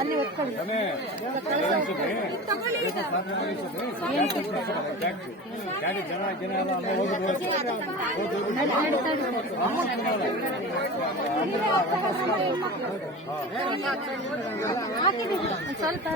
ಅಲ್ಲಿ ಒತ್ಕೊಳ್ಳಿ ಸ್ವಲ್ಪ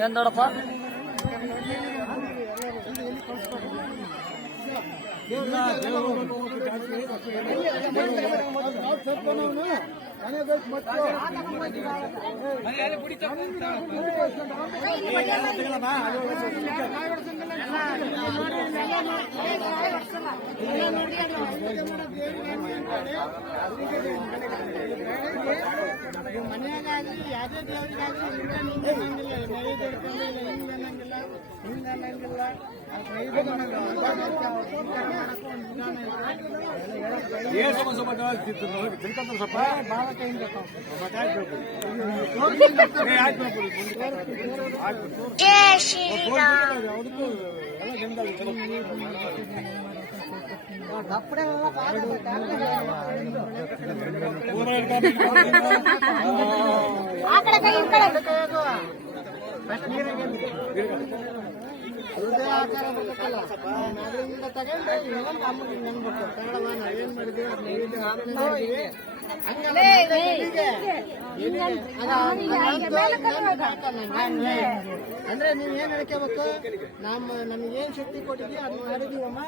ಏನ್ ನೋಡಪ್ಪ ಮನೆಯಾಗಲಿ ಯಾವುದೇ ದೇವರಿಗಾಗಲಿ ಹಿಂಗನ್ನಂಗಿಲ್ಲ ಭಾಳ ಕೈಯಿಂದ ಆಕಾರ ಬರ್ತಕ್ಕಲ್ಲ ಅದರಿಂದ ತಗೊಂಡು ಇನ್ನೊಂದು ಅಮ್ಮಗೆ ನೆನ್ಬೇಕು ಕನ್ನಡವ ನಾವೇನ್ ಮಾಡಿದ್ದೀವಿ ಅಂದ್ರೆ ನೀವ್ ಏನ್ ಹೇಳ್ಕೋಬೇಕು ನಮ್ಗೇನ್ ಶಕ್ತಿ ಕೊಟ್ಟಿದ್ವಿ ಅದನ್ನ ಮಾಡಿದೀವಮ್ಮ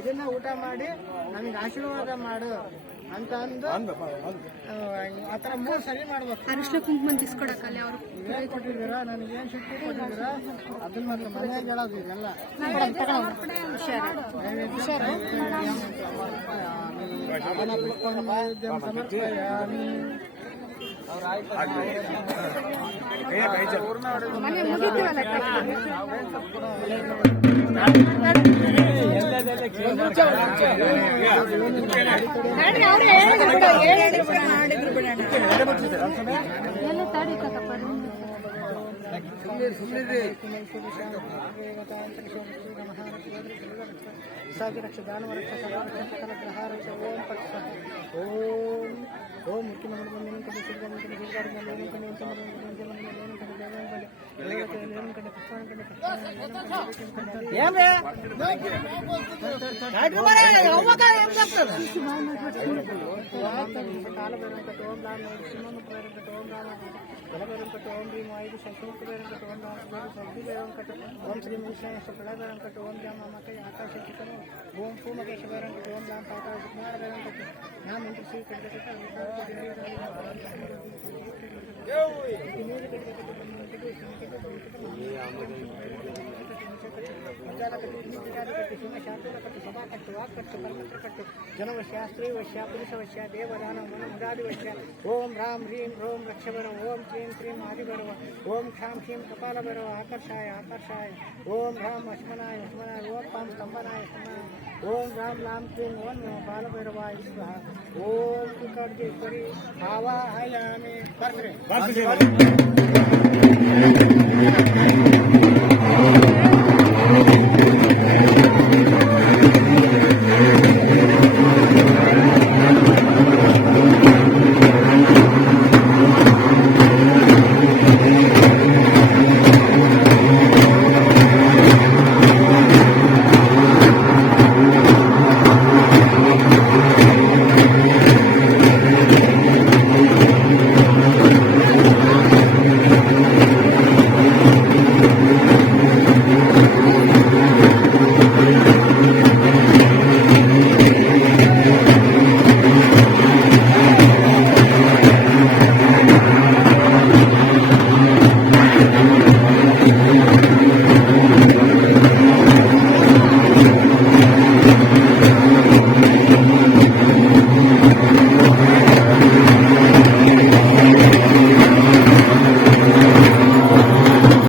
ಇದನ್ನ ಊಟ ಮಾಡಿ ನಮಗೆ ಆಶೀರ್ವಾದ ಮಾಡು ಅಂತ ಅಂದು ಆತರ 3 ಸರಿ ಮಾಡ್ಬೇಕು. ಅರಿಶಿನ ಕುಂಕುಮ ತಿಸ್ಕೊಡಕ್ಕಲ್ಲ ಅವರು ಏನ್ ಕೊಟ್ಟಿದ್ದೀರಾ ನನಗೇನ್ ಶಕ್ತಿ ಕೊಟ್ಟಿದ್ದೀರಾ ಅದನ್ನ ಮತ್ತೆ ಮನೆಯಾಗ ಹೇಳೋದು ಇದೆಲ್ಲ ಸಮರ್ಪಯಾಮಿ. ಮನೆ ಮುಗಿತೀವಲ್ಲ ಸಾಗಿರಕ್ಷ ದಾನವರಕ್ಷ ಸಕಲ ಗ್ರಹಾರಕ್ಷ ಓಂ ಪಕ್ಷ ಓಂ ಓಂ ಮುಖ್ಯ ఓం శ్రీ మాయుడు శశింకట ఓం శ్రీ ముషాంకట ఓం జామక ఆకాశ ఓం పూమకేశ్వరంకట ఓం లాం పాత విజ్ఞానకట నా మంత్రి శ్రీ కటకట जनवश्यास्त्री वश्या पुरुषवश्या देवदान मनमुरादिवश्या ओम राम ह्रीं ह्रों रक्षभरव ओम क्लीं श्रीं आदिभरव ओम क्षां क्षीं कपालभरव आकर्षाय आकर्षाय ओम राम अश्मनाय अश्मनाय ओम पां स्तंभनाय स्तंभनाय ओम राम लां क्लीं ओम बालभैरवाय स्वाहा ओम टिकटजेश्वरी आवाहयामि.